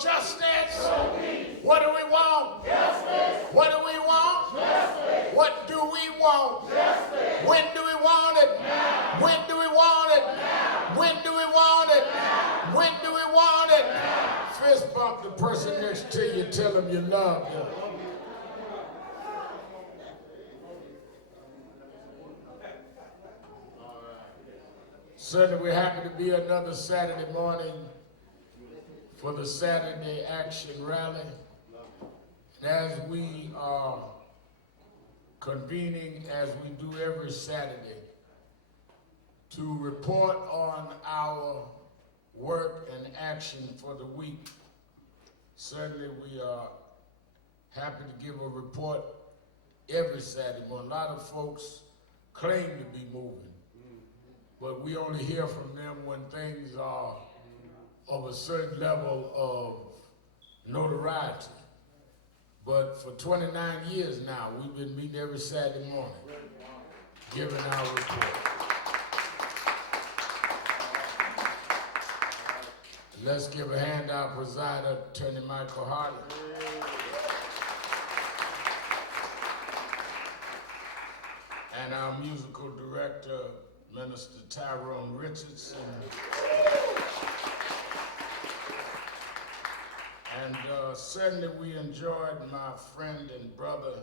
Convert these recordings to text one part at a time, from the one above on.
justice. What do we want? Justice. What do we want? Justice. What do we want? Justice. When do we want it? Now. When do we want it? Now. When do we want it? Now. When do we want it? Now. Fist bump the person next to you, tell them you love them. Certainly we're happy to be another Saturday morning for the Saturday Action Rally. And as we are convening, as we do every Saturday, to report on our work and action for the week, certainly we are happy to give a report every Saturday morning. A lot of folks claim to be moving, but we only hear from them when things are of a certain level of notoriety. But for 29 years now, we've been meeting every Saturday morning, giving our report. Let's give a hand to our presider, Attorney Michael Hartley. And our musical director, Minister Tyrone Richardson. And certainly we enjoyed my friend and brother,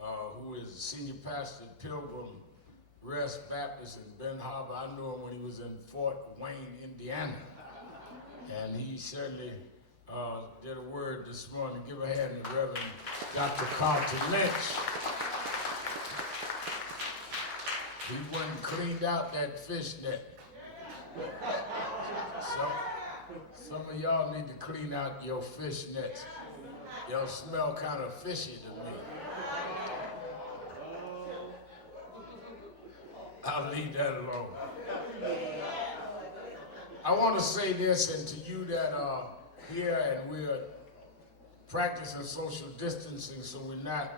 who is senior pastor at Pilgrim Rest Baptist in Ben Harbor. I knew him when he was in Fort Wayne, Indiana. And he certainly did a word this morning. Give a hand to Reverend Dr. Carlton Lynch. He went and cleaned out that fish net. Some of y'all need to clean out your fish nets. Y'all smell kind of fishy to me. I'll leave that alone. I want to say this, and to you that are here and we're practicing social distancing, so we're not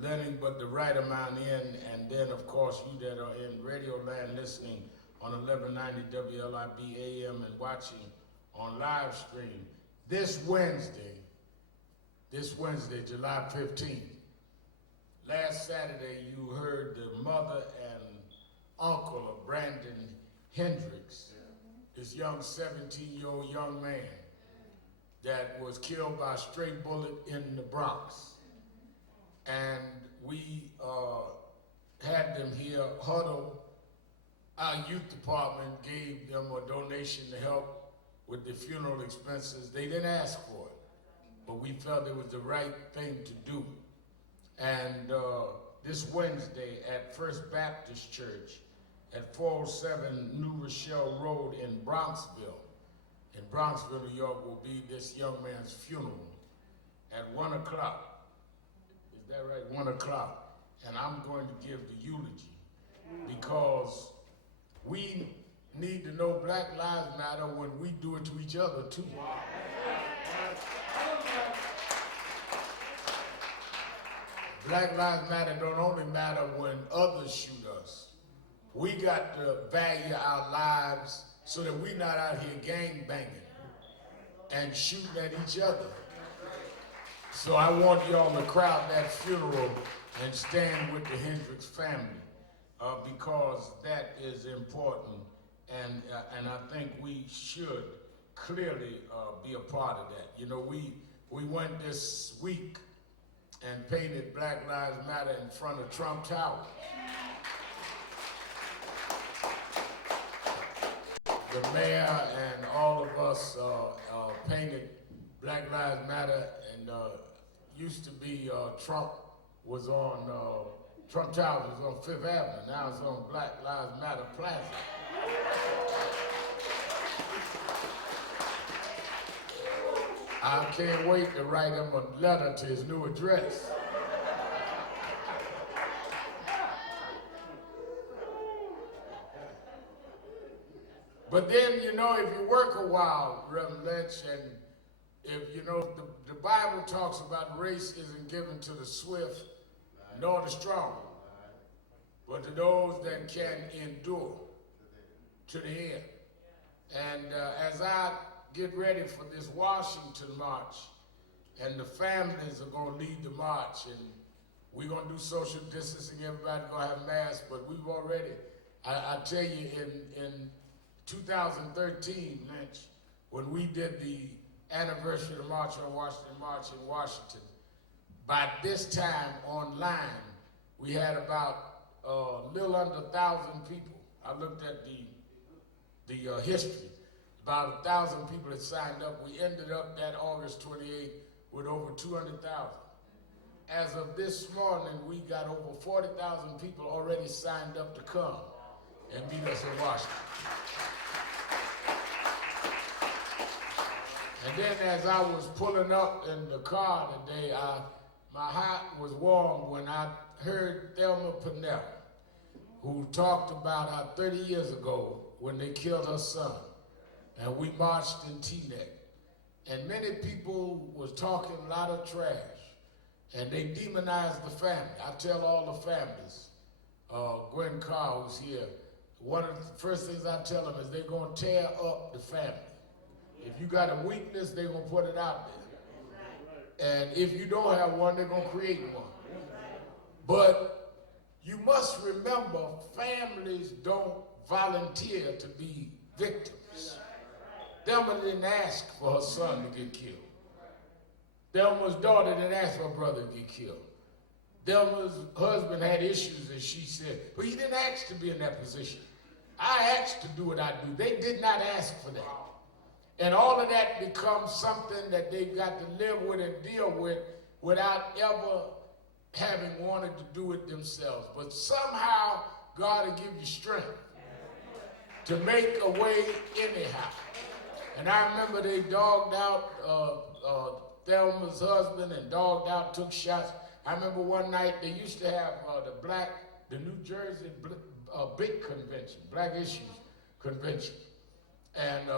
letting but the right amount in, and then of course you that are in Radio Land listening on 1190 WLIB AM and watching on live stream. This Wednesday, July 15th, last Saturday you heard the mother and uncle of Brandon Hendricks, this young 17-year-old young man that was killed by a stray bullet in the Bronx. And we had them here huddled. Our youth department gave them a donation to help with the funeral expenses. They didn't ask for it, but we felt it was the right thing to do. And this Wednesday at First Baptist Church at 407 New Rochelle Road in Bronxville, New York, will be this young man's funeral at 1 o'clock. Is that right? 1 o'clock. And I'm going to give the eulogy because we need to know Black Lives Matter when we do it to each other too. Black Lives Matter don't only matter when others shoot us. We got to value our lives so that we're not out here gang banging and shooting at each other. So I want y'all to crowd that funeral and stand with the Hendricks family because that is important, and I think we should clearly be a part of that. You know, we went this week and painted Black Lives Matter in front of Trump Tower. The mayor and all of us painted Black Lives Matter, and used to be Trump was on, Trump Tower was on Fifth Avenue, now it's on Black Lives Matter Plaza. I can't wait to write him a letter to his new address. But then, you know, if you work a while, Reverend Lynch, and if, you know, the Bible talks about race isn't given to the swift nor the strong, but to those that can endure to the end. And as I get ready for this Washington march, and the families are going to lead the march, and we're going to do social distancing, everybody's going to have masks, but we've already, I tell you, in 2013, Lynch, when we did the anniversary of the March on Washington March in Washington, by this time online, we had about a little under 1,000 people. I looked at the history. About 1,000 people had signed up. We ended up that August 28th with over 200,000. As of this morning, we got over 40,000 people already signed up to come and meet us in Washington. And then as I was pulling up in the car today, my heart was warm when I heard Thelma Purnell, who talked about how 30 years ago when they killed her son, and we marched in Teaneck. And many people was talking a lot of trash, and they demonized the family. I tell all the families, Gwen Carr, who's here, one of the first things I tell them is they're going to tear up the family. If you got a weakness, they're going to put it out there. And if you don't have one, they're going to create one. But you must remember, families don't volunteer to be victims. Thelma didn't ask for her son to get killed. Thelma's daughter didn't ask for her brother to get killed. Thelma's husband had issues, as she said, but he didn't ask to be in that position. I asked to do what I do. They did not ask for that. And all of that becomes something that they've got to live with and deal with without ever having wanted to do it themselves. But somehow, God will give you strength to make a way anyhow. And I remember they dogged out Thelma's husband and dogged out, took shots. I remember one night they used to have the New Jersey big convention, Black Issues Convention. And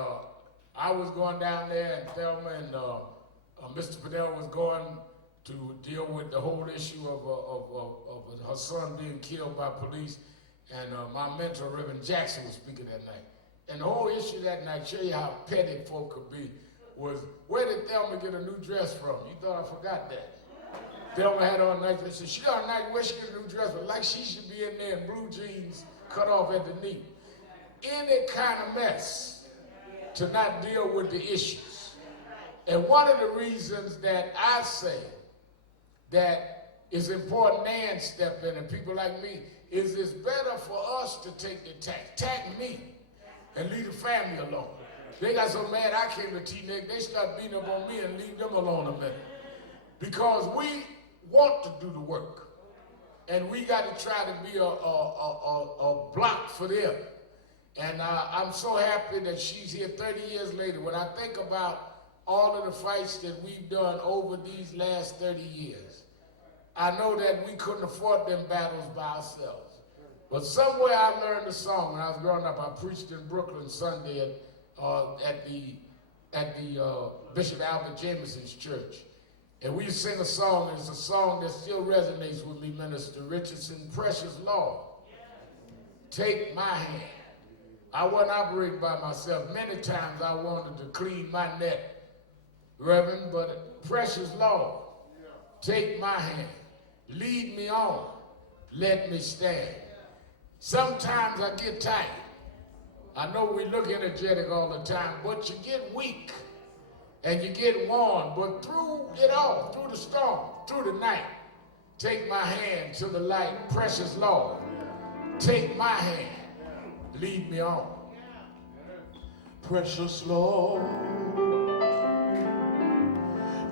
I was going down there, and Thelma and Mr. Purnell was going to deal with the whole issue of her son being killed by police. And my mentor, Reverend Jackson, was speaking that night. And the whole issue that night, show you how petty folk could be, was where did Thelma get a new dress from? You thought I forgot that. Thelma had on a nice dress. She got a nice, where she get a new dress from? Like she should be in there in blue jeans cut off at the knee. Any kind of mess to not deal with the issues. And one of the reasons that I say that it's important Nan step in and people like me is it's better for us to take the attack me and leave the family alone. They got so mad I came to Teaneck, they start beating up on me and leave them alone a minute. Because we want to do the work. And we got to try to be a block for them. And I'm so happy that she's here 30 years later. When I think about all of the fights that we've done over these last 30 years, I know that we couldn't afford them battles by ourselves. But somewhere I learned a song when I was growing up. I preached in Brooklyn Sunday at the Bishop Albert Jameson's church. And we sing a song, and it's a song that still resonates with me, Minister Richardson, Precious Lord, take my hand. I wasn't operating by myself. Many times I wanted to clean my net, Reverend, but precious Lord, take my hand. Lead me on. Let me stand. Sometimes I get tired. I know we look energetic all the time, but you get weak and you get worn. But through it all, through the storm, through the night, take my hand to the light. Precious Lord, take my hand. Lead me on. Precious Lord,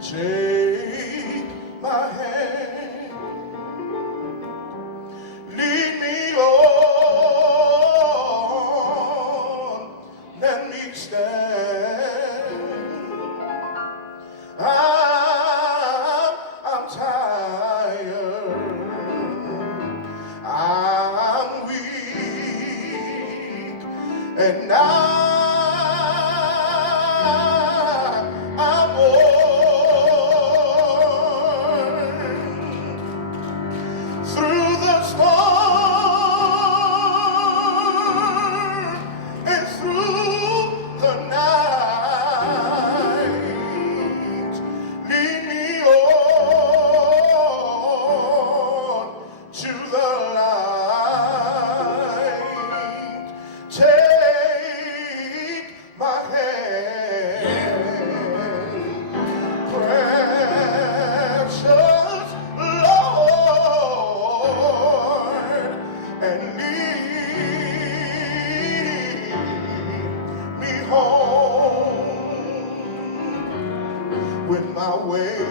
take my hand. Lead me on. Let me stand. I'm tired. I'm weak. And I'm when my way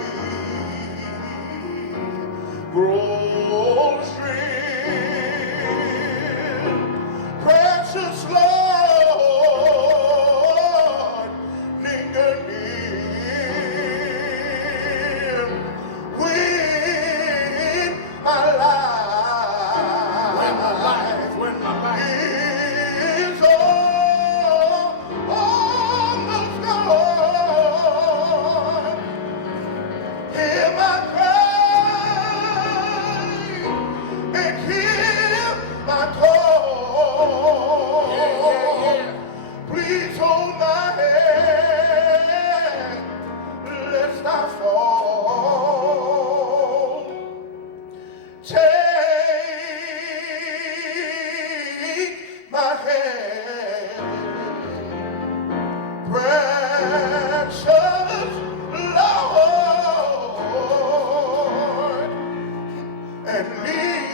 grows dim. Precious Lord, linger near when my life is almost gone. Hear my cry and hear my call. Please hold my hand lest I fall. Take my hand, precious Lord, and lead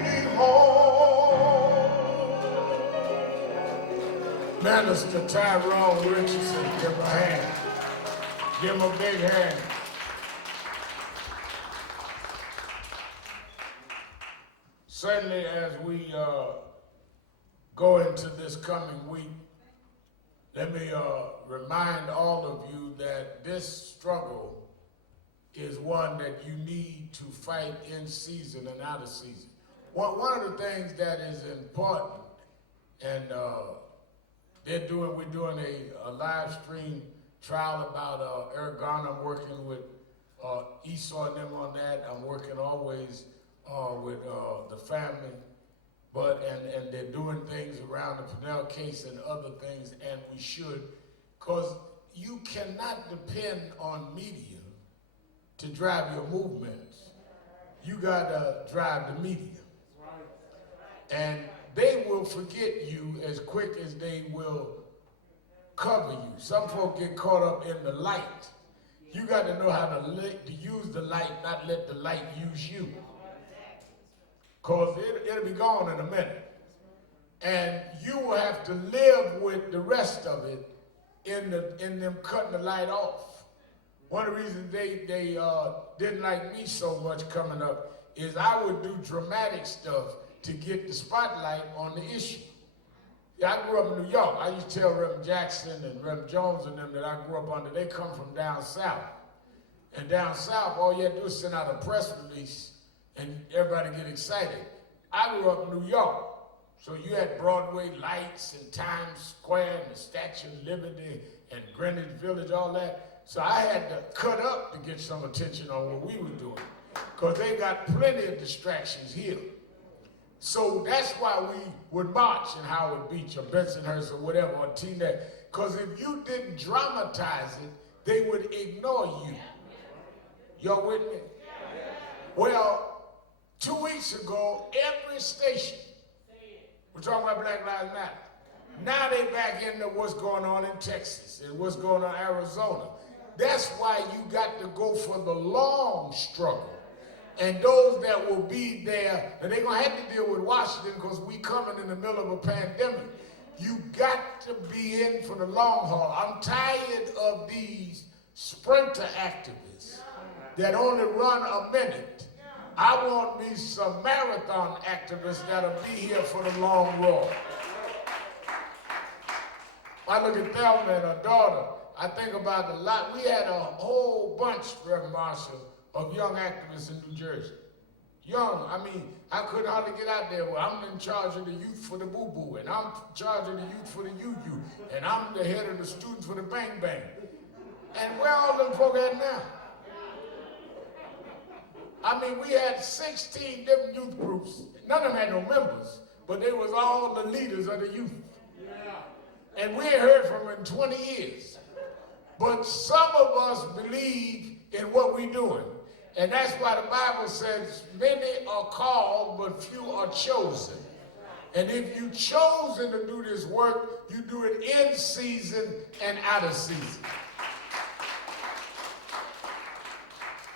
me home. Minister Tyrone Richardson, give him a hand. Give him a big hand. Certainly, as we go into this coming week, let me remind all of you that this struggle is one that you need to fight in season and out of season. One of the things that is important, and we're doing a live stream trial about Eric Garner. I'm working with Esau and them on that. I'm working always with the family, and they're doing things around the Purnell case and other things, and we should, because you cannot depend on media to drive your movements. You gotta drive the media. And they will forget you as quick as they will cover you. Some folk get caught up in the light. You got to know how to use the light, not let the light use you. Because it'll be gone in a minute. And you will have to live with the rest of it in them cutting the light off. One of the reasons they didn't like me so much coming up is I would do dramatic stuff to get the spotlight on the issue. Yeah, I grew up in New York. I used to tell Reverend Jackson and Reverend Jones and them that I grew up under, they come from down south. And down south, all you had to do is send out a press release and everybody get excited. I grew up in New York. So you had Broadway lights and Times Square and the Statue of Liberty and Greenwich Village, all that. So I had to cut up to get some attention on what we were doing, because they got plenty of distractions here. So that's why we would march in Howard Beach or Bensonhurst or whatever, or Teaneck, because if you didn't dramatize it, they would ignore you. Y'all with me? Well, 2 weeks ago, every station, we're talking about Black Lives Matter. Now they back into what's going on in Texas and what's going on in Arizona. That's why you got to go for the long struggle. And those that will be there, and they're going to have to deal with Washington because we coming in the middle of a pandemic. You got to be in for the long haul. I'm tired of these sprinter activists that only run a minute. I want me some marathon activists that'll be here for the long haul. I look at Thelma and her daughter. I think about a lot. We had a whole bunch, Reverend Marshall, of young activists in New Jersey. Young, I mean, I couldn't hardly get out there. Well, I'm in charge of the youth for the Boo Boo, and I'm in charge of the youth for the Yu Yu, and I'm the head of the students for the Bang Bang. And where all them folk at now? I mean, we had 16 different youth groups. None of them had no members, but they was all the leaders of the youth. And we ain't heard from them in 20 years. But some of us believe in what we're doing. And that's why the Bible says many are called, but few are chosen. And if you've chosen to do this work, you do it in season and out of season.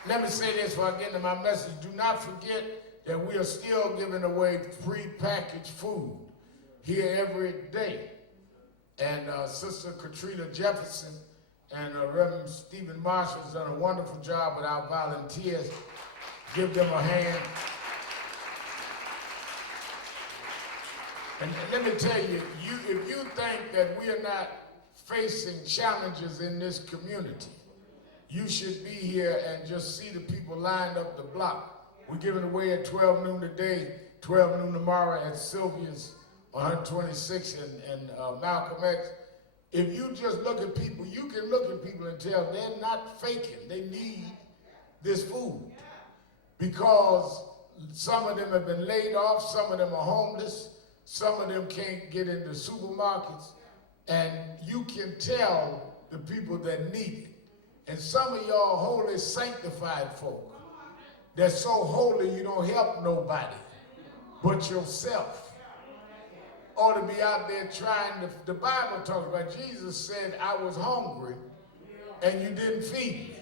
Let me say this before I get into my message. Do not forget that we are still giving away free packaged food here every day. and Sister Katrina Jefferson and Reverend Stephen Marshall has done a wonderful job with our volunteers. Give them a hand. And let me tell you, if you think that we are not facing challenges in this community, you should be here and just see the people lined up the block. We're giving away at 12 noon today, 12 noon tomorrow at Sylvia's 126 and Malcolm X. If you just look at people, you can look at people and tell they're not faking. They need this food because some of them have been laid off, some of them are homeless, some of them can't get into supermarkets, and you can tell the people that need it. And some of y'all holy, sanctified folk, that's so holy you don't help nobody but yourself. Ought to be out there trying to, the Bible talks about, Jesus said, I was hungry and you didn't feed me.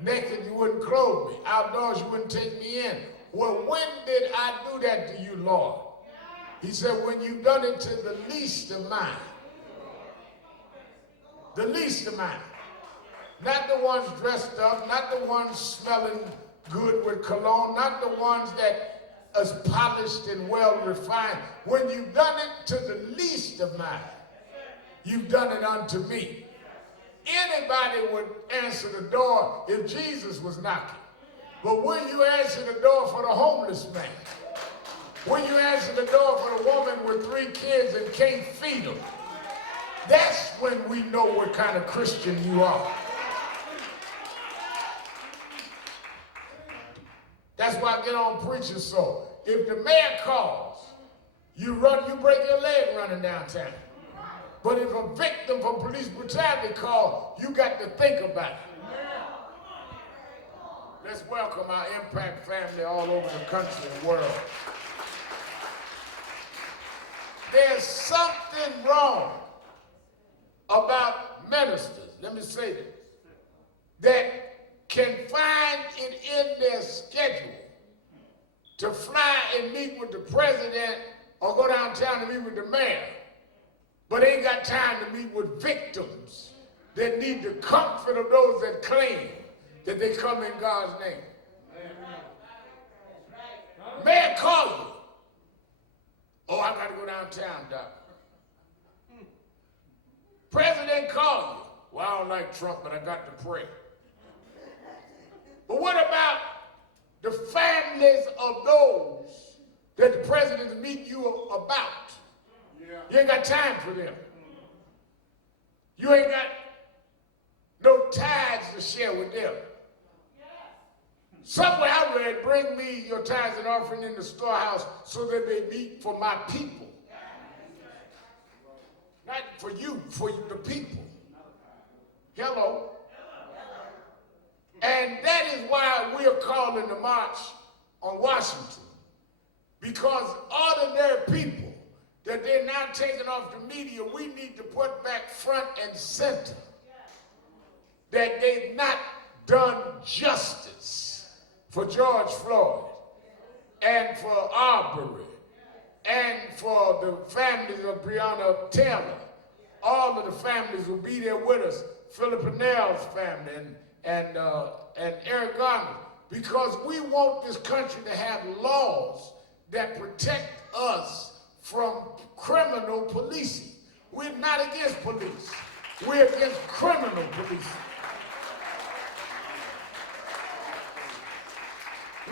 Naked, you wouldn't clothe me. Outdoors, you wouldn't take me in. Well, when did I do that to you, Lord? He said, when you've done it to the least of mine. The least of mine. Not the ones dressed up, not the ones smelling good with cologne, not the ones that is polished and well refined. When you've done it to the least of mine, you've done it unto me. Anybody would answer the door if Jesus was knocking. But when you answer the door for the homeless man, when you answer the door for the woman with 3 kids and can't feed them, that's when we know what kind of Christian you are. That's why I get on preaching so. If the mayor calls, you break your leg running downtown. But if a victim from police brutality calls, you got to think about it. Let's welcome our Impact family all over the country and world. There's something wrong about ministers, let me say this, that can find it in their schedule to fly and meet with the president or go downtown to meet with the mayor, but ain't got time to meet with victims that need the comfort of those that claim that they come in God's name. Mayor call you. Oh, I got to go downtown, Doc. President call you. Well, I don't like Trump, but I got to pray. But what about the families of those that the president is meeting you about? Yeah. You ain't got time for them. You ain't got no tithes to share with them. Somewhere I read, bring me your tithes and offering in the storehouse so that they meet for my people. Not for you, for the people. Hello. And that is why we are calling the march on Washington. Because ordinary people that they're now taking off the media, we need to put back front and center that they've not done justice for George Floyd and for Arbery and for the families of Breonna Taylor. All of the families will be there with us. Philip Nell's family and Eric Garner, because we want this country to have laws that protect us from criminal policing. We're not against police. We're against criminal policing.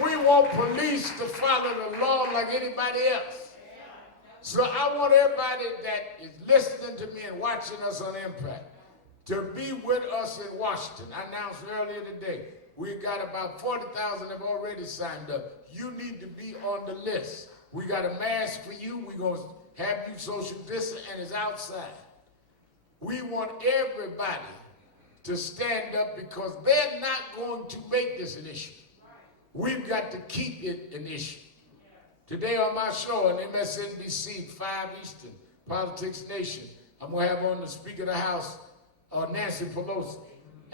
We want police to follow the law like anybody else. So I want everybody that is listening to me and watching us on Impact to be with us in Washington. I announced earlier today, we got about 40,000 have already signed up. You need to be on the list. We got a mask for you. We're going to have you social distance, and it's outside. We want everybody to stand up because they're not going to make this an issue. We've got to keep it an issue. Today on my show on MSNBC, 5 Eastern, Politics Nation, I'm going to have on the Speaker of the House, Nancy Pelosi,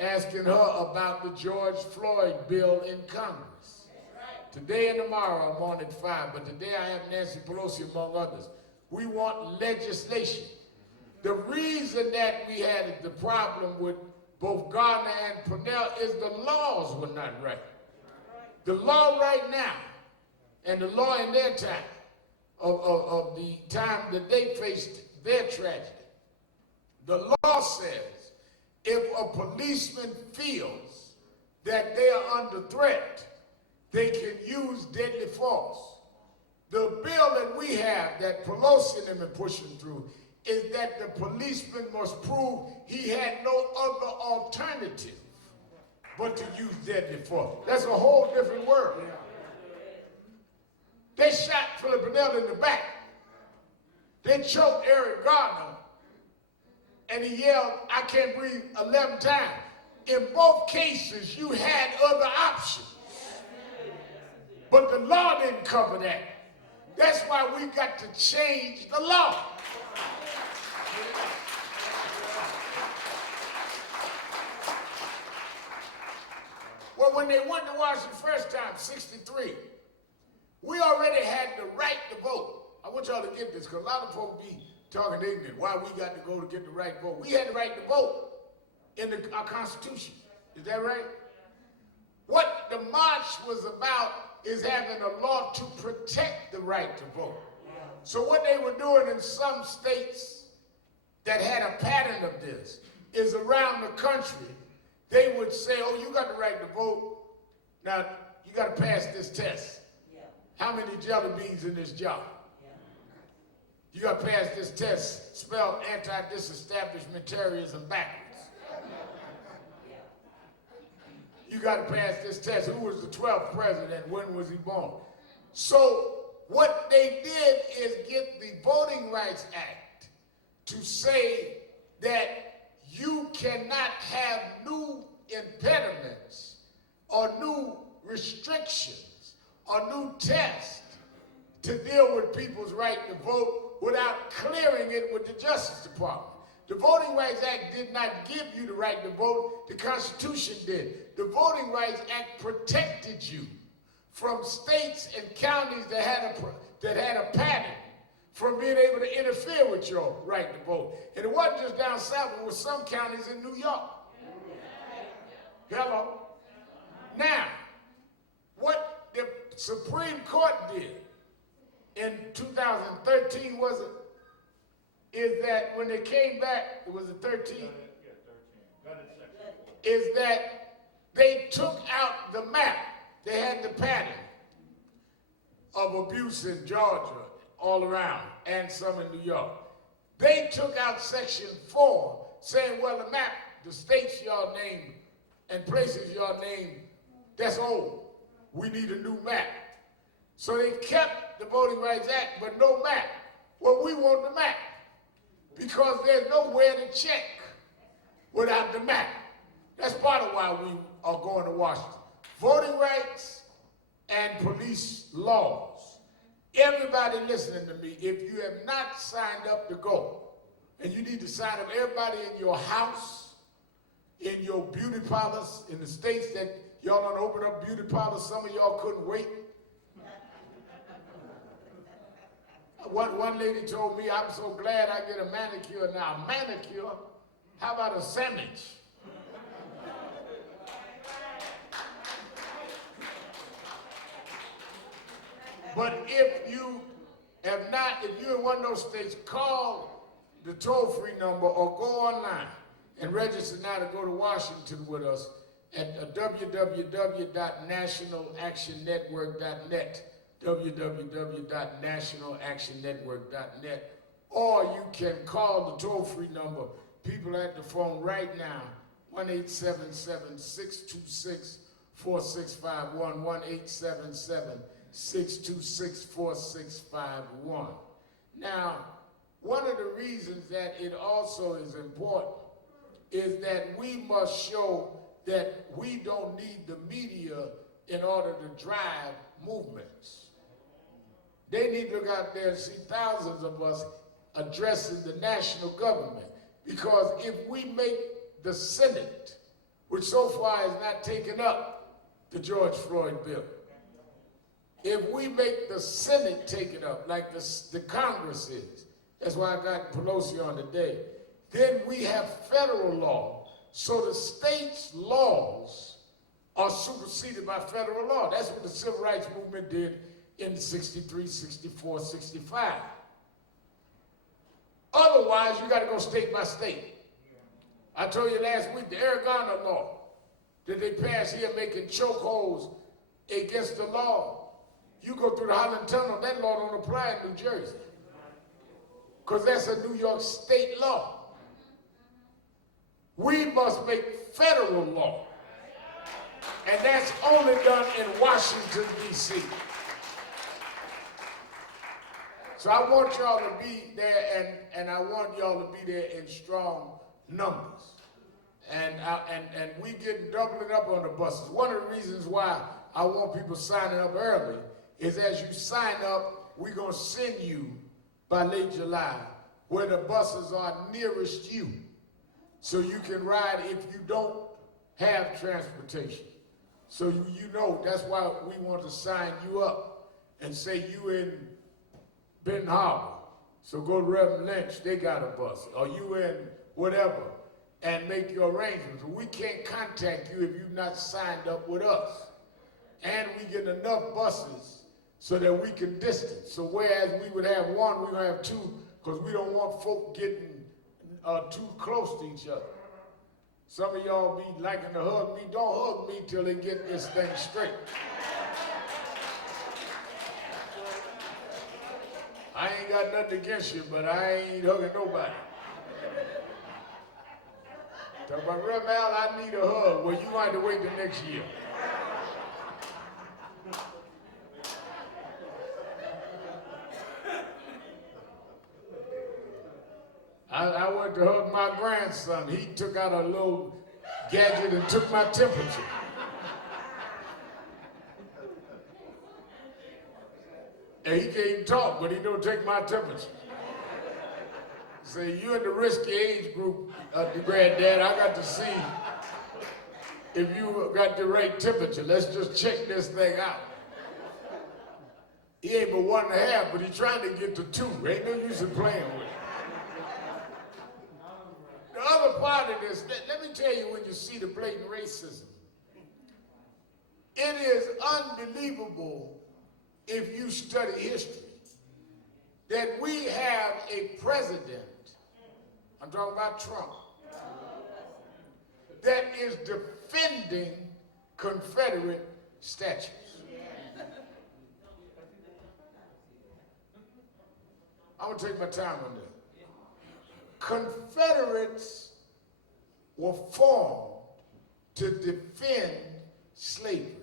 asking her about the George Floyd bill in Congress. Today and tomorrow I'm on at 5, but today I have Nancy Pelosi among others. We want legislation The reason that we had the problem with both Gardner and Purnell is the laws were not right. The law right now and the law in their time of the time that they faced their tragedy, the law says if a policeman feels that they are under threat, they can use deadly force. The bill that we have, that Pelosi and them are pushing through, is that the policeman must prove he had no other alternative but to use deadly force. That's a whole different world. They shot Philip Purnell in the back. They choked Eric Gardner, and he yelled, "I can't breathe," 11 times. In both cases, you had other options. But the law didn't cover that. That's why we got to change the law. Well, when they went to Washington first time, 63, we already had the right to vote. I want y'all to get this, because a lot of folks be talking ignorant. Why we got to go to get the right to vote? We had the right to vote in our Constitution. Is that right? What the march was about is having a law to protect the right to vote. So what they were doing in some states that had a pattern of this is around the country, they would say, "Oh, you got the right to vote. Now, you got to pass this test. How many jelly beans in this jar? You got to pass this test, spell anti-disestablishmentarianism backwards. You got to pass this test. Who was the 12th president? When was he born?" So what they did is get the Voting Rights Act to say that you cannot have new impediments or new restrictions or new tests to deal with people's right to vote without clearing it with the Justice Department. The Voting Rights Act did not give you the right to vote. The Constitution did. The Voting Rights Act protected you from states and counties that had a pattern from being able to interfere with your right to vote. And it wasn't just down south, it was some counties in New York. Hello? Now, what the Supreme Court did in 2013, was it? Is that when they came back, it was the 13? Is that they took out the map. They had the pattern of abuse in Georgia all around and some in New York. They took out section 4 saying, well, the map, the states y'all named and places y'all named, that's old. We need a new map. So they kept the Voting Rights Act, but no map. Well, we want the map because there's nowhere to check without the map. That's part of why we are going to Washington. Voting rights and police laws. Everybody listening to me, if you have not signed up to go, and you need to sign up, everybody in your house, in your beauty parlors, in the states that y'all don't open up beauty parlors, some of y'all couldn't wait. One lady told me, I'm so glad I get a manicure now. A manicure? How about a sandwich? But if you have not, if you're in one of those states, call the toll-free number or go online and register now to go to Washington with us at www.nationalactionnetwork.net, www.nationalactionnetwork.net, or you can call the toll-free number. People at the phone right now, 1-877-626-4651, 1-877-626-4651. Now, one of the reasons that it also is important is that we must show that we don't need the media in order to drive movements. They need to look out there and see thousands of us addressing the national government. Because if we make the Senate, which so far has not taken up the George Floyd bill, if we make the Senate take it up like the Congress is, That's why I got Pelosi on today. Then we have federal law. So the state's laws are superseded by federal law. That's what the civil rights movement did in 63, 64, 65. Otherwise, you got to go state by state. I told you last week, the Arizona law that they passed here making chokeholds against the law. You go through the Holland Tunnel, that law don't apply in New Jersey. Because that's a New York state law. We must make federal law. And that's only done in Washington, D.C. So I want y'all to be there, and I want y'all to be there in strong numbers. And we getting doubling up on the buses. One of the reasons why I want people signing up early is as you sign up, we're going to send you by late July where the buses are nearest you. So you can ride if you don't have transportation. So you know, that's why we want to sign you up and say you in Benton Harbor. So go to Reverend Lynch, they got a bus. Or you in whatever, and make your arrangements. We can't contact you if you've not signed up with us. And we get enough buses so that we can distance. So whereas we would have one, we're going to have two, because we don't want folk getting too close to each other. Some of y'all be liking to hug me. Don't hug me till they get this thing straight. I ain't got nothing against you, but I ain't hugging nobody. Talk about, Rev Al, I need a hug. Well, you might have to wait the next year. I went to hug my grandson. He took out a little gadget and took my temperature. And he can't even talk, but he don't take my temperature. Say, you in the risky age group, the granddad. I got to see if you got the right temperature. Let's just check this thing out. He ain't but 1.5, but he's trying to get to 2. Ain't no use in playing with it. The other part of this, let me tell you when you see the blatant racism, it is unbelievable if you study history that we have a president, I'm talking about Trump, that is defending Confederate statues. I'm going to take my time on this. Confederates were formed to defend slavery.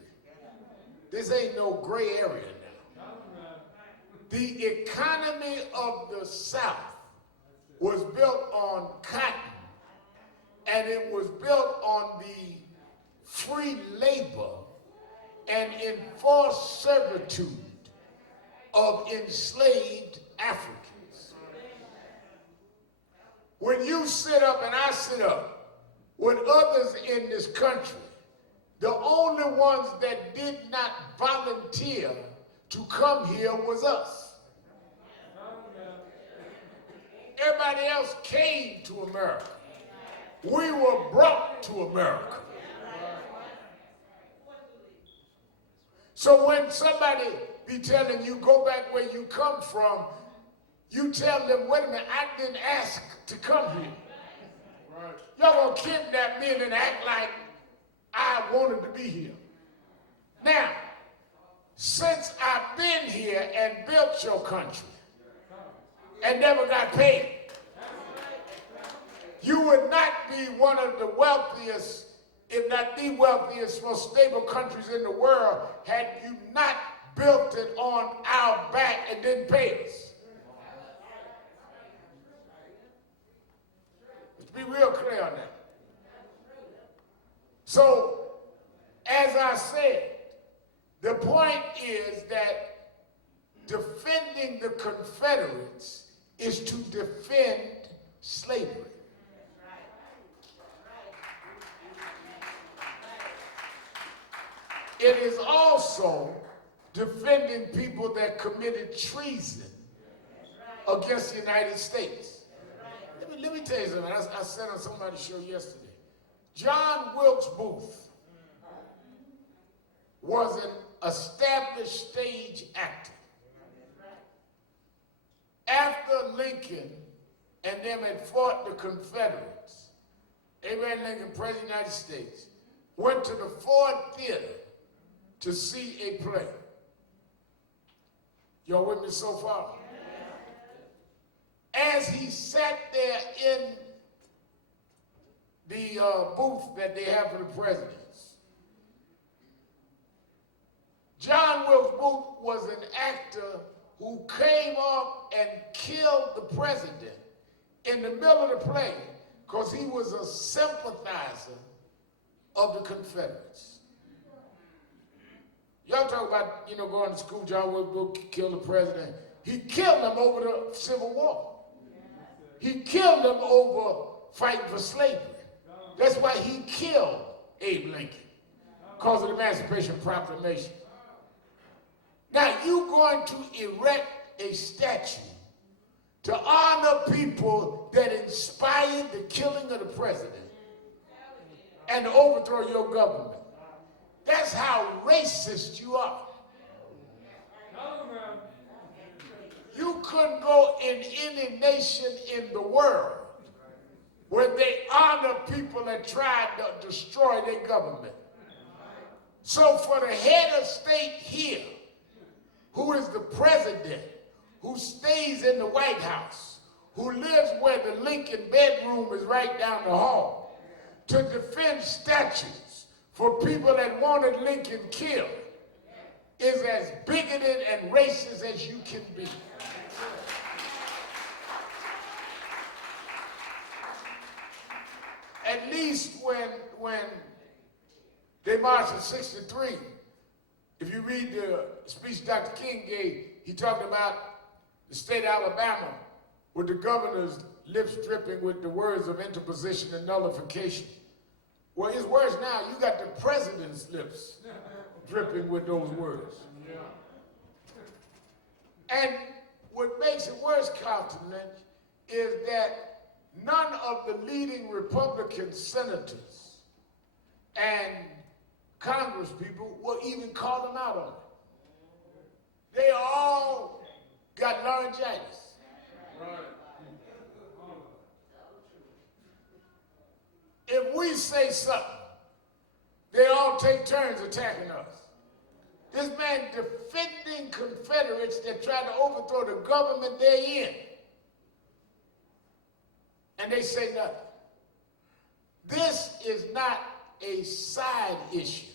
This ain't no gray area now. The economy of the South was built on cotton, and it was built on the free labor and enforced servitude of enslaved Africans. When you sit up and I sit up with others in this country, the only ones that did not volunteer to come here was us. Everybody else came to America. We were brought to America. So when somebody be telling you, go back where you come from, you tell them, wait a minute, I didn't ask to come here. Right. Y'all gonna kidnap me and act like I wanted to be here. Now, since I've been here and built your country and never got paid, you would not be one of the wealthiest, if not the wealthiest, most stable countries in the world had you not built it on our back and didn't pay us. Let's be real clear on that. So, as I said, the point is that defending the Confederates is to defend slavery. It is also defending people that committed treason against the United States. Let me tell you something. I said on somebody's show yesterday. John Wilkes Booth was an established stage actor. After Lincoln and them had fought the Confederates, Abraham Lincoln, President of the United States, went to the Ford Theater to see a play. Y'all with me so far? As he sat there in the booth that they have for the presidents, John Wilkes Booth was an actor who came up and killed the president in the middle of the play because he was a sympathizer of the Confederates. Y'all talk about, going to school, John Wilkes Booth killed the president. He killed him over the Civil War. He killed him over fighting for slavery. That's why he killed Abe Lincoln, because of the Emancipation Proclamation. Now, you're going to erect a statue to honor people that inspired the killing of the president and to overthrow your government. That's how racist you are. You couldn't go in any nation in the world where they honor people that tried to destroy their government. So for the head of state here, who is the president, who stays in the White House, who lives where the Lincoln bedroom is right down the hall, to defend statues for people that wanted Lincoln killed, is as bigoted and racist as you can be. At least when they marched in '63, if you read the speech Dr. King gave, he talked about the state of Alabama with the governor's lips dripping with the words of interposition and nullification. Well, his words now, you got the president's lips dripping with those words. And what makes it worse, Carlton Lynch, is that none of the leading Republican senators and Congress people will even call them out on it. They all got laryngitis. If we say something, they all take turns attacking us. This man defending Confederates that tried to overthrow the government they're in. And they say nothing. This is not a side issue.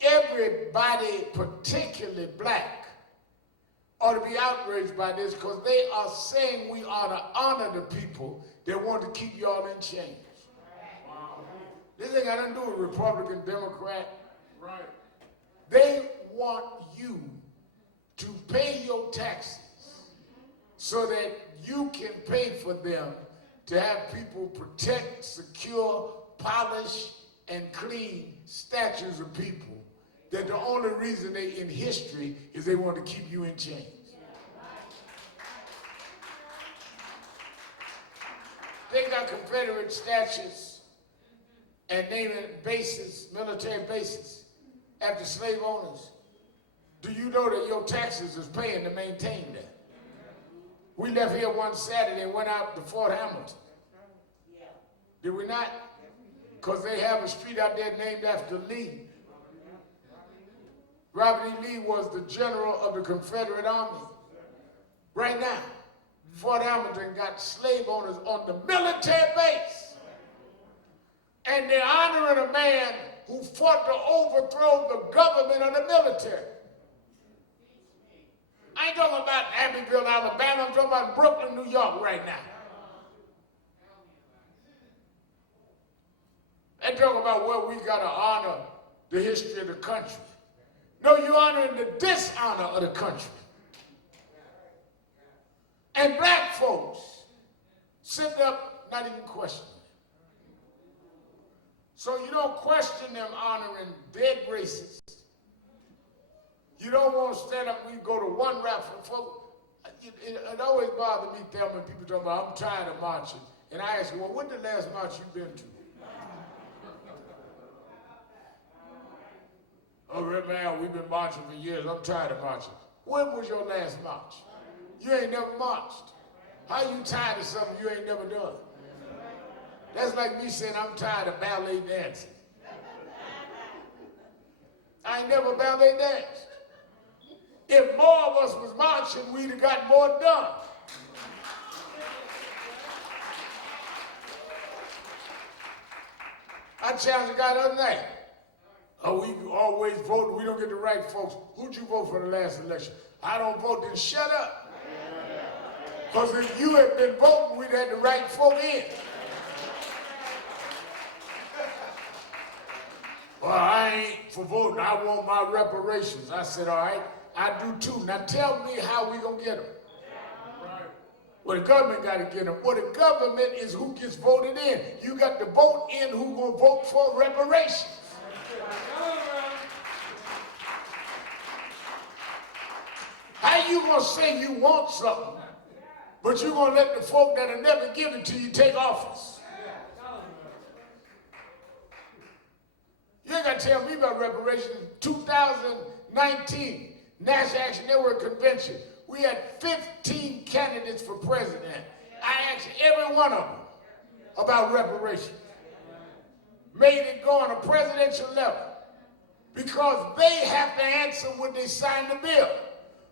Everybody, particularly black, ought to be outraged by this because they are saying we ought to honor the people that want to keep y'all in chains. This ain't got nothing to do with Republican, Democrat. Right. They want you to pay your taxes so that you can pay for them to have people protect, secure, polish, and clean statues of people that the only reason they in history is they want to keep you in chains. They got Confederate statues and naming bases, military bases, after slave owners. Do you know that your taxes is paying to maintain that? We left here one Saturday and went out to Fort Hamilton. Did we not? Because they have a street out there named after Lee. Robert E. Lee was the general of the Confederate Army. Right now, Fort Hamilton got slave owners on the military base. And they're honoring a man who fought to overthrow the government of the military. I ain't talking about Abbeville, Alabama. I'm talking about Brooklyn, New York right now. They talk about, well, we got to honor the history of the country. No, you're honoring the dishonor of the country. And black folks sitting up not even questioning. So you don't question them honoring dead racists. You don't want to stand up when you go to one rap for folks. It always bothered me, Thelma, when people talk about, I'm tired of marching. And I ask you, well, when the last march you been to? Oh, man, we've been marching for years. I'm tired of marching. When was your last march? You ain't never marched. How you tired of something you ain't never done? That's like me saying I'm tired of ballet dancing. I ain't never ballet danced. If more of us was marching, we'd have got more done. I challenged the guy the other night. Oh, we always vote, we don't get the right folks. Who'd you vote for the last election? I don't vote, then shut up. Because if you had been voting, we'd had the right folk in. Well, I ain't for voting, I want my reparations. I said, all right, I do too. Now tell me how we gonna get them. Well, the government got to get them. Well, the government is who gets voted in. You got to vote in who gonna vote for reparations. How you gonna say you want something, but you gonna let the folk that'll never give it to you take office? You ain't gotta tell me about reparations. 2019, National Action Network Convention. We had 15 candidates for president. I asked every one of them about reparations. Made it go on a presidential level because they have to answer when they sign the bill.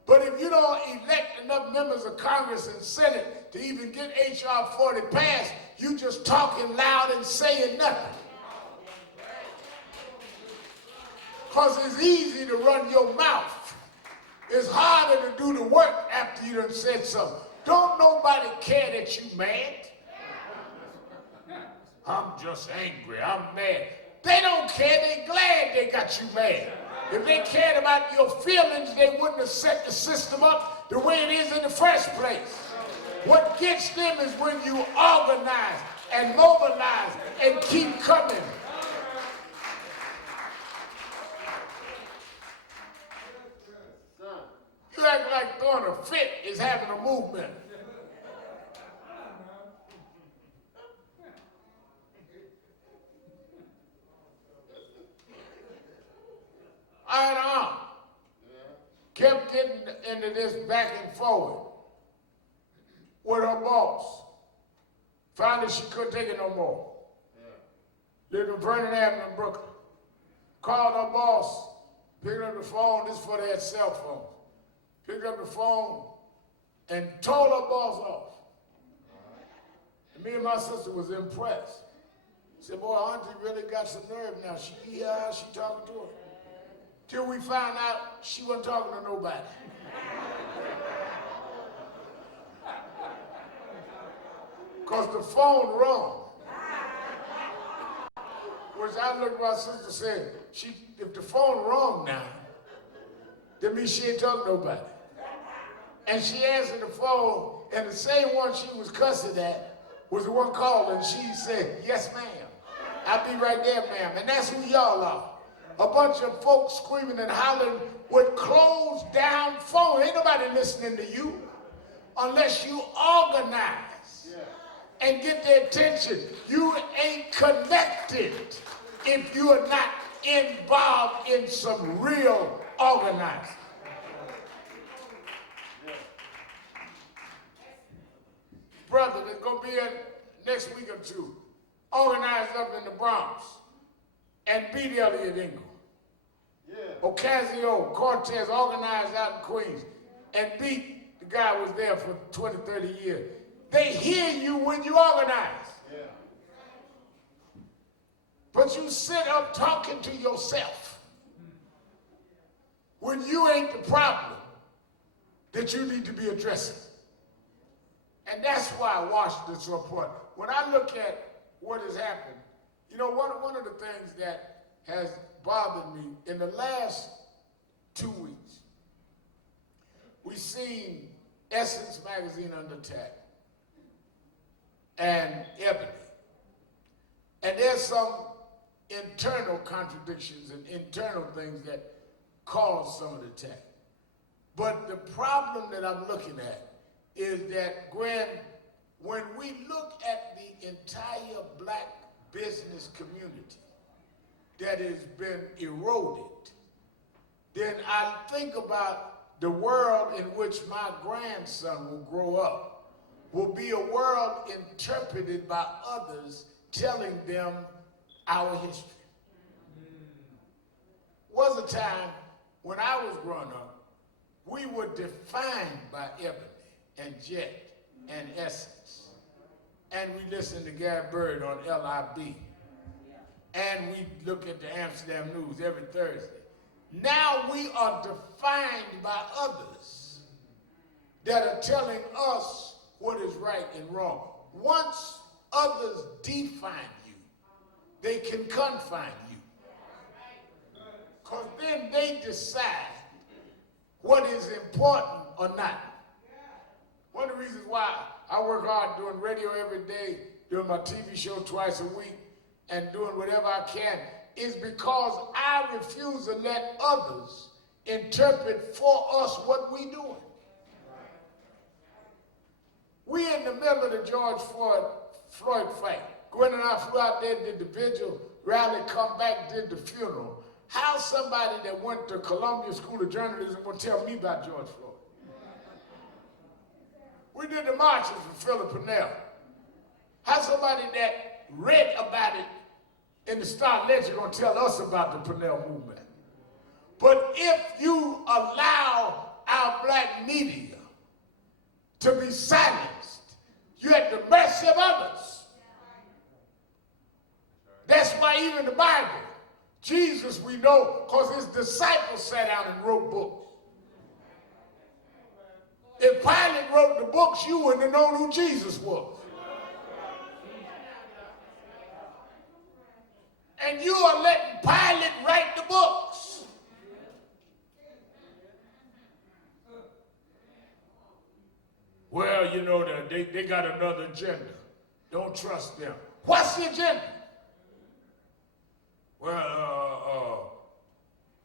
But if you don't elect enough members of Congress and Senate to even get H.R. 40 passed, you just talking loud and saying nothing. Because it's easy to run your mouth. It's harder to do the work after you done said something. Don't nobody care that you mad. I'm just angry, I'm mad. They don't care, they glad they got you mad. If they cared about your feelings, they wouldn't have set the system up the way it is in the first place. What gets them is when you organize and mobilize and keep coming. You act like throwing a fit is having a movement. I kept getting into this back and forward with her boss. Finally, she couldn't take it no more. Lived in Vernon Avenue in Brooklyn. Called her boss, picked up the phone. This is before they had cell phones. Picked up the phone and told her boss off. And me and my sister was impressed. Said, boy, auntie really got some nerve now. She talking to her. Till we found out she wasn't talking to nobody. Because the phone rung. Which I looked at my sister and said, if the phone rung now, that means she ain't talking to nobody. And she answered the phone, and the same one she was cussing at was the one calling. She said, yes, ma'am. I'll be right there, ma'am. And that's who y'all are. A bunch of folks screaming and hollering with closed down phone. Ain't nobody listening to you unless you organize and get their attention. You ain't connected if you are not involved in some real organizing. Brother, there's going to be next week or two, organized up in the Bronx and beat Elliot Ingram. Ocasio-Cortez organized out in Queens and beat the guy who was there for 20, 30 years. They hear you when you organize. But you sit up talking to yourself when you ain't the problem that you need to be addressing. And that's why Washington's so important. When I look at what has happened, you know, one of the things that has bothered me in the last 2 weeks, we've seen Essence magazine under attack and Ebony. And there's some internal contradictions and internal things that cause some of the attack. But the problem that I'm looking at is that when we look at the entire black business community that has been eroded, then I think about the world in which my grandson will grow up, will be a world interpreted by others telling them our history. Was a time when I was growing up, we were defined by Ebony and Jet and Essence. And we listened to Gary Bird on LIB. And we look at the Amsterdam News every Thursday. Now we are defined by others that are telling us what is right and wrong. Once others define you, they can confine you. Because then they decide what is important or not. One of the reasons why I work hard doing radio every day, doing my TV show twice a week, and doing whatever I can is because I refuse to let others interpret for us what we're doing. We in the middle of the George Floyd fight. Gwen and I flew out there, did the vigil, rally, come back, did the funeral. How somebody that went to Columbia School of Journalism will tell me about George Floyd? We did the marches for Philip Purnell. How somebody that read about it in the Star Ledger gonna tell us about the Purnell movement? But if you allow our black media to be silenced, you're at the mercy of others. That's why even the Bible, Jesus we know, because his disciples sat down and wrote books. If Pilate wrote the books, you wouldn't have known who Jesus was. And you are letting Pilate write the books. Well, you know, they got another agenda. Don't trust them. What's the agenda? Well,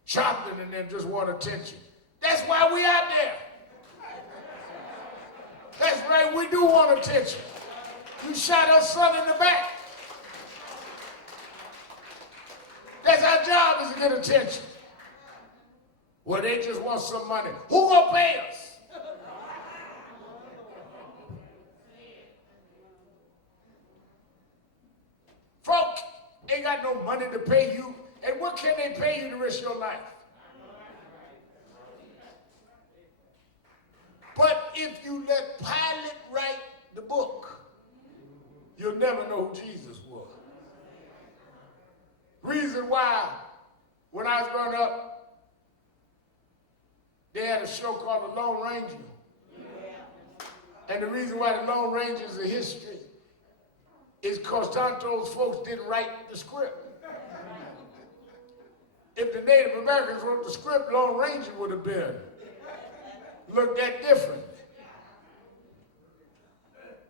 Choplin and them just want attention. That's why we out there. That's right, we do want attention. You shot our son in the back. That's our job, is to get attention. Well, they just want some money. Who gonna pay us? Folk ain't got no money to pay you. And what can they pay you the rest of your life? But if you let Pilate write the book, you'll never know who Jesus was. Reason why, when I was growing up, they had a show called The Lone Ranger. And the reason why The Lone Ranger is a history is because Tonto's folks didn't write the script. If the Native Americans wrote the script, Lone Ranger would have been looked at differently.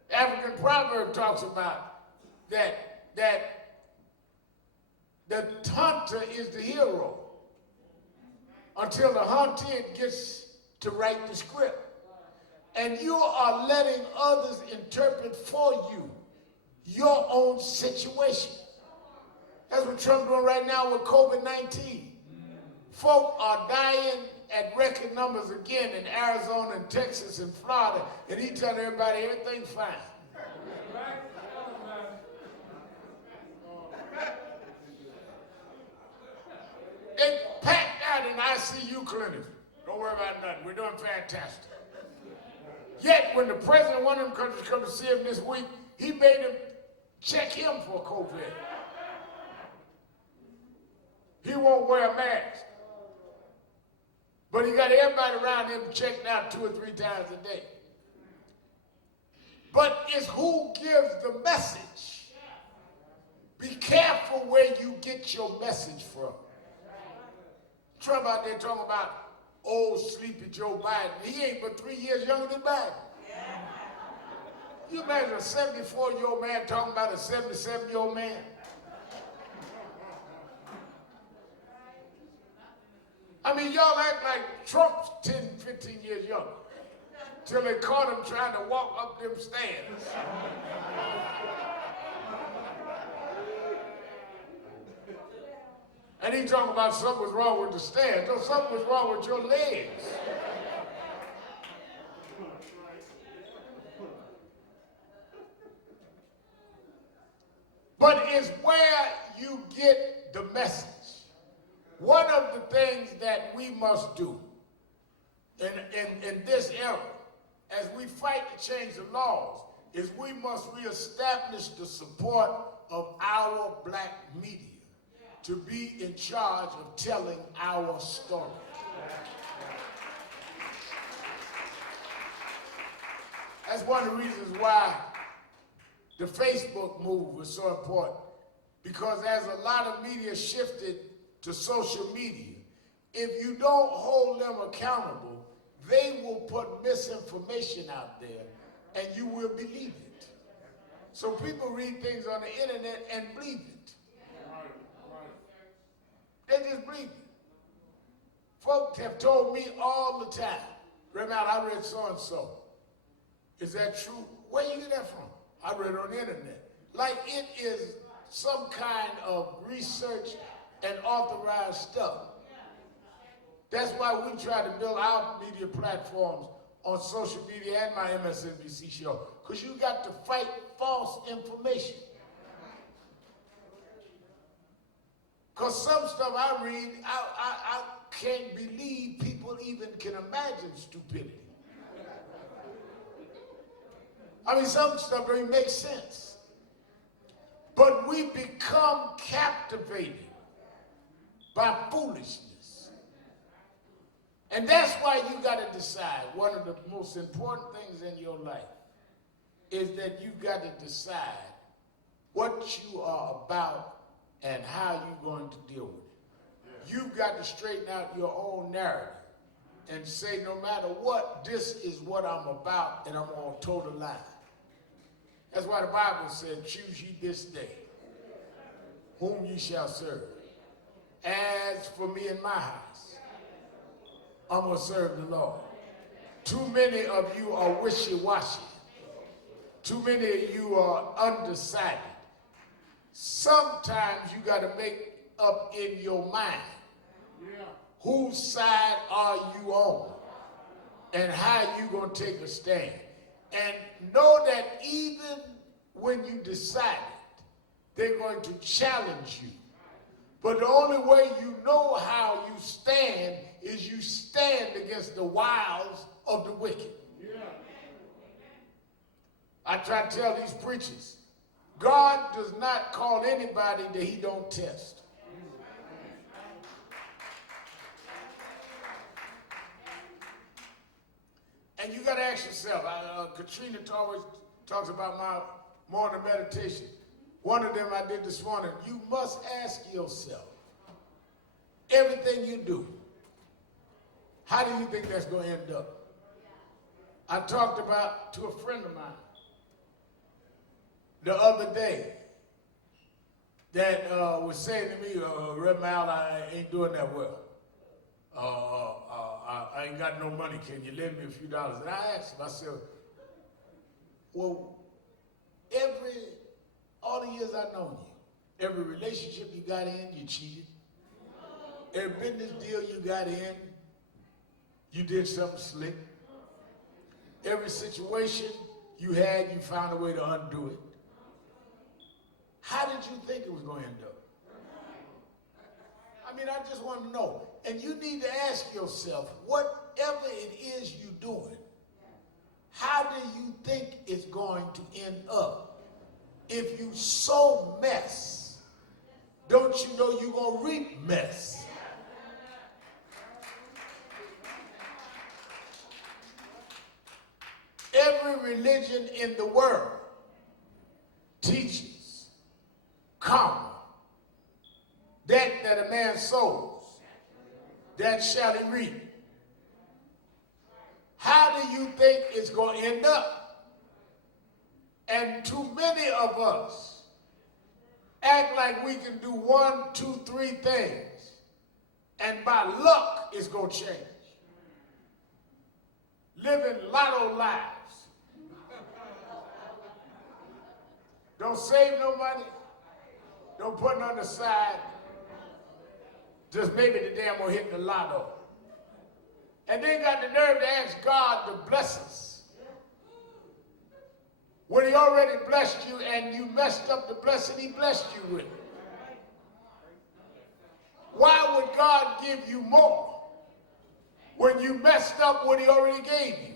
African proverb talks about that the hunter is the hero until the hunted gets to write the script. And you are letting others interpret for you your own situation. That's what Trump's doing right now with COVID-19. Folk are dying at record numbers again in Arizona and Texas and Florida, and he telling everybody everything's fine. They packed out in ICU clinics. Don't worry about nothing. We're doing fantastic. Yet, when the president of one of them countries come to see him this week, he made him check him for COVID. He won't wear a mask. But he got everybody around him checked out 2 or 3 times a day. But it's who gives the message. Be careful where you get your message from. Trump out there talking about old sleepy Joe Biden. He ain't but 3 years younger than Biden. You imagine a 74-year-old man talking about a 77-year-old man? I mean, y'all act like Trump's 10 15 years younger. Till they caught him trying to walk up them stairs. And he talking about something was wrong with the stairs. No, something was wrong with your legs. But it's where you get the message. One of the things that we must do in this era, as we fight to change the laws, is we must reestablish the support of our black media to be in charge of telling our story. That's one of the reasons why the Facebook move was so important, because as a lot of media shifted to social media, if you don't hold them accountable, they will put misinformation out there and you will believe it. So people read things on the internet and believe it. They just believe it. Folks have told me all the time, Reverend, I read so-and-so. Is that true? Where you get that from? I read it on the internet. Like it is some kind of research and authorized stuff. That's why we try to build our media platforms on social media and my MSNBC show, because you got to fight false information. Because some stuff I read, I can't believe people even can imagine stupidity. I mean, some stuff don't even make sense. But we become captivated by foolishness. And that's why you got to decide. One of the most important things in your life is that you got to decide what you are about and how you're going to deal with it. You've got to straighten out your own narrative and say, no matter what, this is what I'm about, and I'm going to toe the line. That's why the Bible said, choose ye this day whom ye shall serve. As for me and my house, I'm going to serve the Lord. Too many of you are wishy-washy. Too many of you are undecided. Sometimes you got to make up in your mind whose side are you on and how you going to take a stand. And know that even when you decide it, they're going to challenge you. But the only way you know how you stand is you stand against the wiles of the wicked. I try to tell these preachers, God does not call anybody that he don't test. And you got to ask yourself, Katrina always talks about my morning meditation. One of them I did this morning. You must ask yourself, everything you do, how do you think that's going to end up? I talked about to a friend of mine the other day that was saying to me, Reverend Al, I ain't doing that well. I ain't got no money. Can you lend me a few dollars? And I asked him, I said, well, all the years I've known you, every relationship you got in, you cheated. Every business deal you got in, you did something slick. Every situation you had, you found a way to undo it. How did you think it was going to end up? I mean, I just want to know. And you need to ask yourself, whatever it is you're doing, how do you think it's going to end up? If you sow mess, don't you know you're going to reap mess? Every religion in the world teaches karma. That a man sows, that shall he reap. How do you think it's going to end up? And too many of us act like we can do 1, 2, 3 things, and by luck it's going to change. living lotto lives. Don't save no money. Don't put it on the side. Just maybe the damn will hit the lotto. And then got the nerve to ask God to bless us. When he already blessed you and you messed up the blessing he blessed you with. Why would God give you more when you messed up what he already gave you?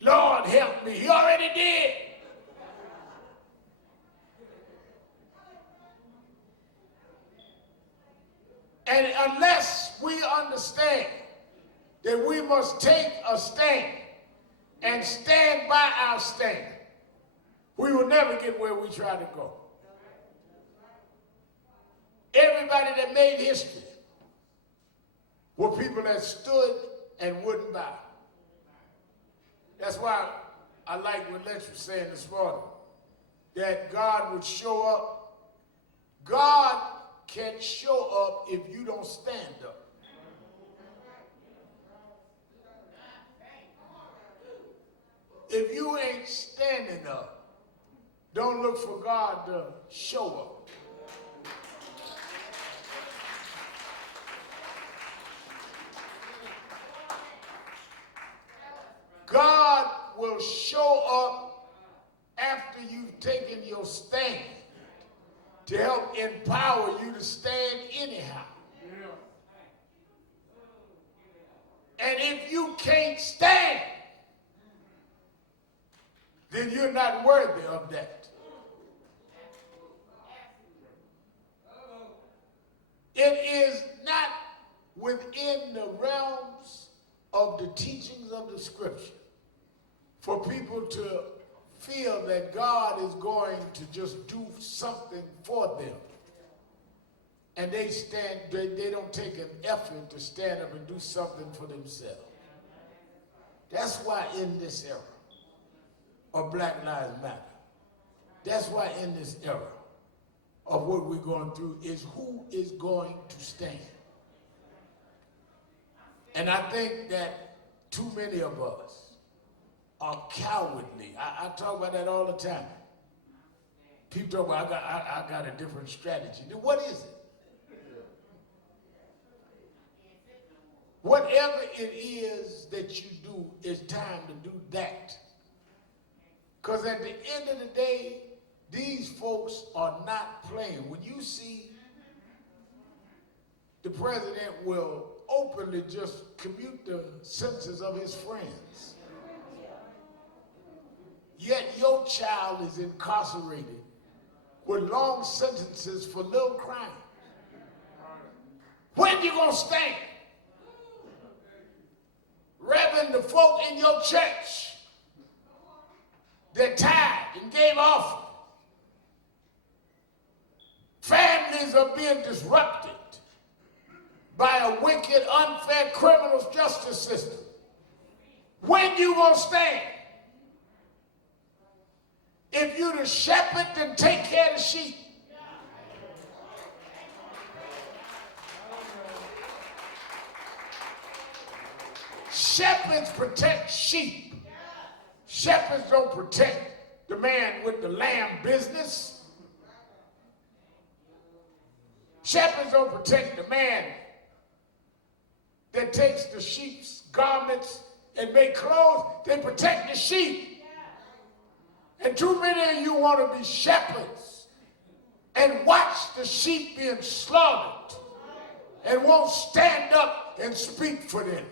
Lord, help me. He already did. And unless we understand that we must take a stand and stand by our stand, we will never get where we try to go. Everybody that made history were people that stood and wouldn't bow. That's why I like what Lex was saying this morning, that God would show up. God can't show up if you don't stand up. If you ain't standing up, don't look for God to show up. God will show up after you've taken your stand to help empower you to stand anyhow. And if you can't stand, then you're not worthy of that. It is not within the realms of the teachings of the scripture for people to feel that God is going to just do something for them. And they don't take an effort to stand up and do something for themselves. That's why in this era of Black Lives Matter, that's why in this era of what we're going through is who is going to stand. And I think that too many of us are cowardly. I talk about that all the time. People talk about, I got a different strategy. Then what is it? Whatever it is that you do, it's time to do that. Because at the end of the day, these folks are not playing. When you see the president will openly just commute the sentences of his friends, yet your child is incarcerated with long sentences for little crimes. When you gonna stand? Reverend, the folk in your church that tithed and gave offering. Families are being disrupted by a wicked, unfair criminal justice system. When you gonna stand? If you the shepherd, then take care of the sheep. Shepherds protect sheep. Shepherds don't protect the man with the lamb business. Shepherds don't protect the man that takes the sheep's garments and make clothes. They protect the sheep. And too many of you want to be shepherds and watch the sheep being slaughtered and won't stand up and speak for them.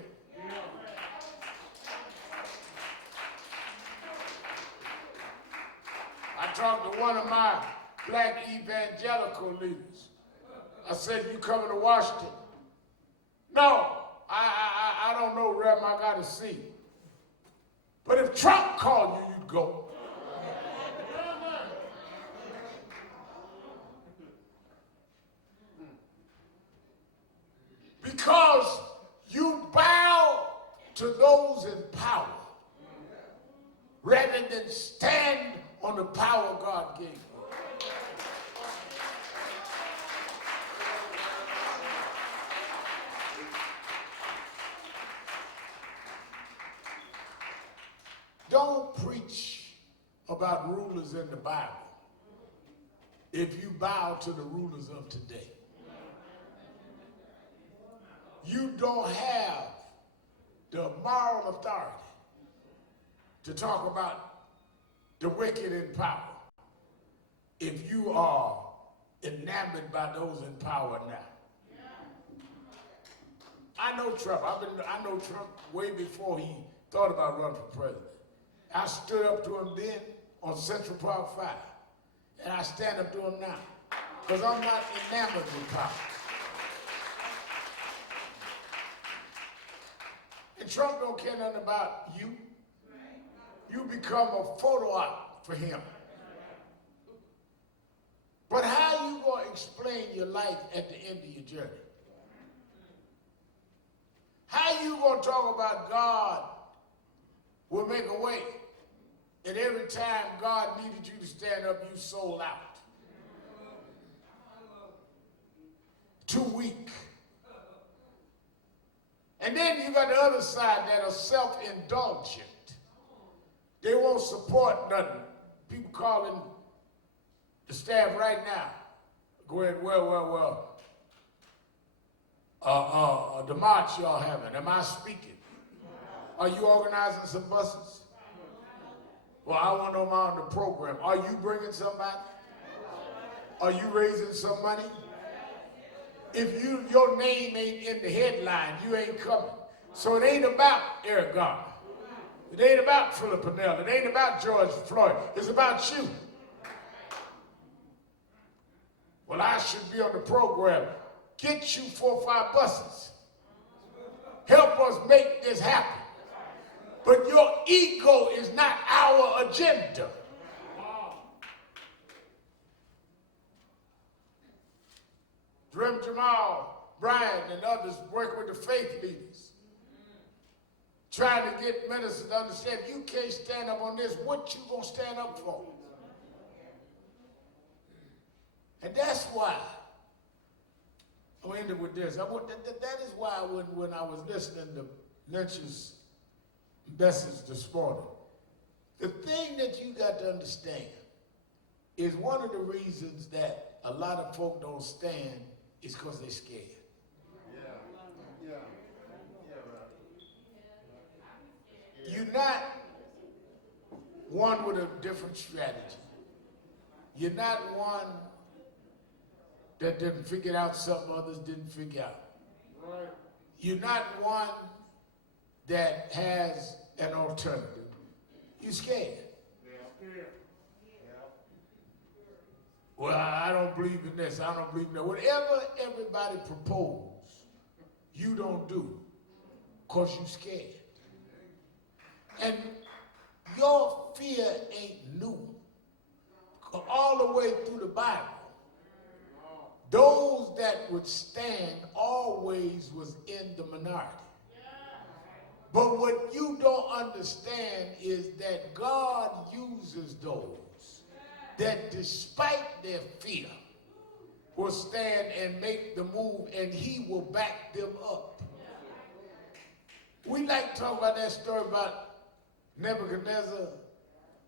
I talked to one of my black evangelical leaders. I said, you coming to Washington? No, I don't know, Rev, I got to see. But if Trump called you, you'd go. Because you bow to those in power rather than stand on the power God gave you. Don't preach about rulers in the Bible if you bow to the rulers of today. You don't have the moral authority to talk about the wicked in power if you are enamored by those in power now. I know Trump. I know Trump way before he thought about running for president. I stood up to him then on Central Park 5, and I stand up to him now because I'm not enamored with power. And Trump don't care nothing about you. You become a photo op for him. But how you going to explain your life at the end of your journey? How you going to talk about God will make a way, and every time God needed you to stand up, you sold out? Too weak. And then you got the other side that are self-indulgent. They won't support nothing. People calling the staff right now, going, the march y'all having, am I speaking? Are you organizing some buses? Well, I want to know on the program. Are you bringing somebody? Are you raising some money? If your name ain't in the headline, you ain't coming. So it ain't about Eric Garner. It ain't about Philip Pennell. It ain't about George Floyd. It's about you. Well, I should be on the program. Get you 4 or 5 buses. Help us make this happen. But your ego is not our agenda. Rem Jamal, Brian, and others working with the faith leaders, trying to get ministers to understand you can't stand up on this. What you gonna stand up for? And that's why I'm gonna end it with this. That is why when I was listening to Lynch's message this morning, the thing that you got to understand is one of the reasons that a lot of folk don't stand is because they're scared. You're not one with a different strategy. You're not one that didn't figure out something others didn't figure out. Right. You're not one that has an alternative. You're scared. Yeah. Well, I don't believe in this. I don't believe in that. Whatever everybody proposes, you don't do because you're scared. And your fear ain't new. All the way through the Bible, those that would stand always was in the minority. But what you don't understand is that God uses those that despite their fear will stand and make the move, and he will back them up. We like to talk about that story about Nebuchadnezzar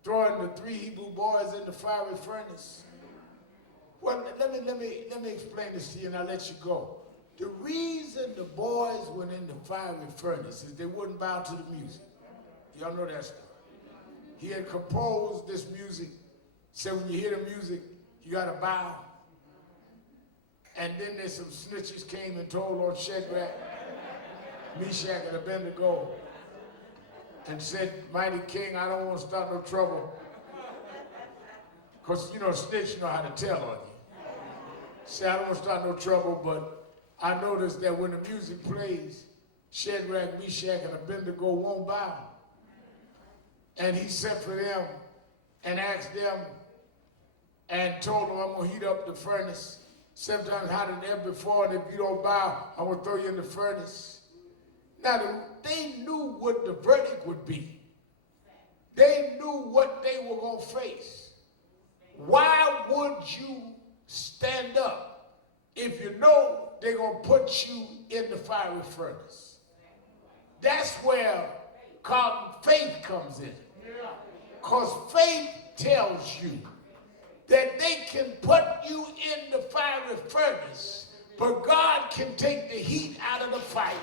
throwing the 3 Hebrew boys in the fiery furnace. Well, let me explain this to you, and I'll let you go. The reason the boys went in the fiery furnace is they wouldn't bow to the music. Y'all know that story. He had composed this music, said when you hear the music, you got to bow. And then there's some snitches came and told on Shadrach, Meshach, and Abednego, and said, "Mighty king, I don't want to start no trouble." Because, you know, snitch know how to tell on you. Say, "I don't want to start no trouble, but I noticed that when the music plays, Shadrach, Meshach, and Abednego won't bow." And he sent for them and asked them and told them, "I'm going to heat up the furnace 7 times hotter than ever before, and if you don't bow, I'm going to throw you in the furnace." Now, they knew what the verdict would be. They knew what they were going to face. Why would you stand up if you know they're going to put you in the fiery furnace? That's where faith comes in. Because faith tells you that they can put you in the fiery furnace, but God can take the heat out of the fire.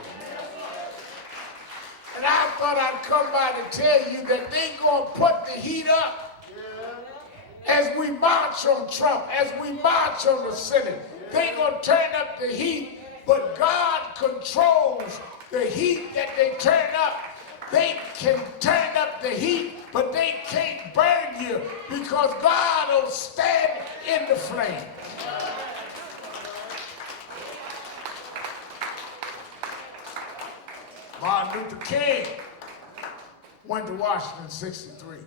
And I thought I'd come by to tell you that they gonna put the heat up as we march on Trump, as we march on the Senate. They gonna turn up the heat, but God controls the heat that they turn up. They can turn up the heat, but they can't burn you because God will stand in the flame. Martin Luther King went to Washington in '63.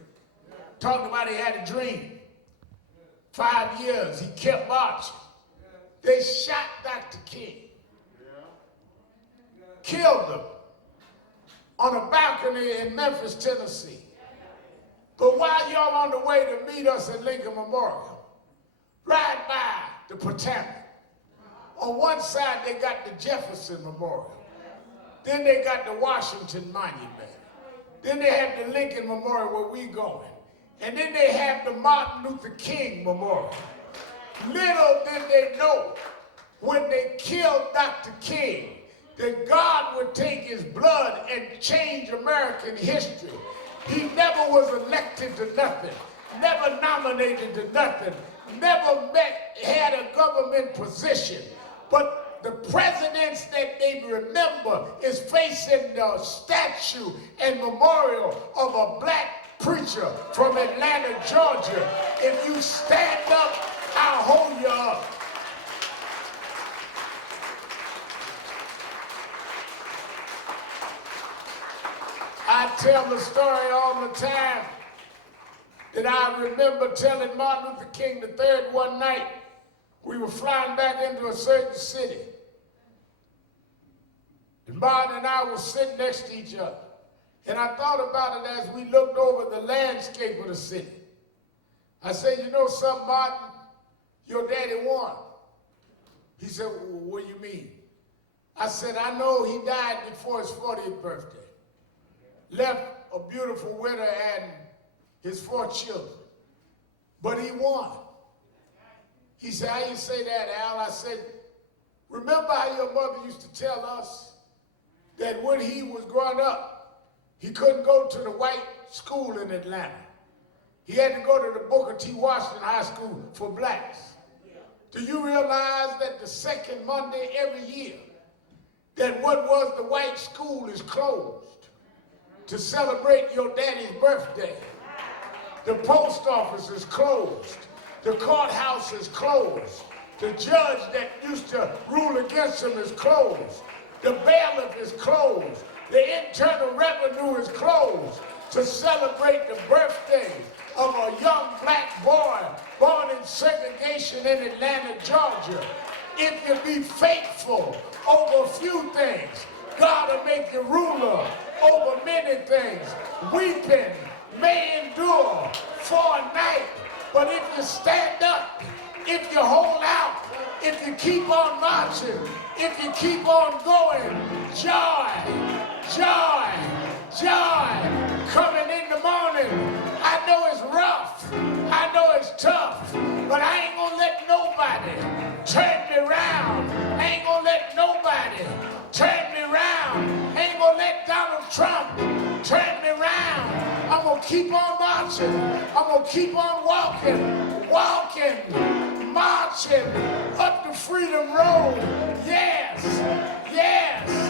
Talked about he had a dream. 5 years, he kept marching. They shot Dr. King. Killed him on a balcony in Memphis, Tennessee. But while y'all on the way to meet us at Lincoln Memorial, ride by the Potomac. On one side, they got the Jefferson Memorial. Then they got the Washington Monument. Then they have the Lincoln Memorial where we going. And then they have the Martin Luther King Memorial. Little did they know when they killed Dr. King that God would take his blood and change American history. He never was elected to nothing, never nominated to nothing, never had a government position. But the presidents that they remember is facing the statue and memorial of a black preacher from Atlanta, Georgia. If you stand up, I'll hold you up. I tell the story all the time that I remember telling Martin Luther King III one night. We were flying back into a certain city. And Martin and I were sitting next to each other. And I thought about it as we looked over the landscape of the city. I said, you know something, Martin? Your daddy won. He said, well, what do you mean? I said, I know he died before his 40th birthday. Left a beautiful widow and his 4 children. But he won. He said, how you say that, Al? I said, remember how your mother used to tell us that when he was growing up, he couldn't go to the white school in Atlanta. He had to go to the Booker T. Washington High School for blacks. Do you realize that the second Monday every year, that what was the white school is closed to celebrate your daddy's birthday? The post office is closed. The courthouse is closed. The judge that used to rule against him is closed. The bailiff is closed. The Internal Revenue is closed to celebrate the birthday of a young black boy born in segregation in Atlanta, Georgia. If you be faithful over a few things, God will make you ruler over many things. Weeping may endure for a night, but if you stand up, if you hold out, if you keep on marching, if you keep on going, joy, joy, joy coming in the morning. I know it's rough, I know it's tough, but I ain't gonna let nobody turn me around. I ain't gonna let nobody turn me around. I ain't gonna let Donald Trump turn me around. I'm gonna keep on marching. I'm gonna keep on walking, marching up the Freedom Road. Yes, yes.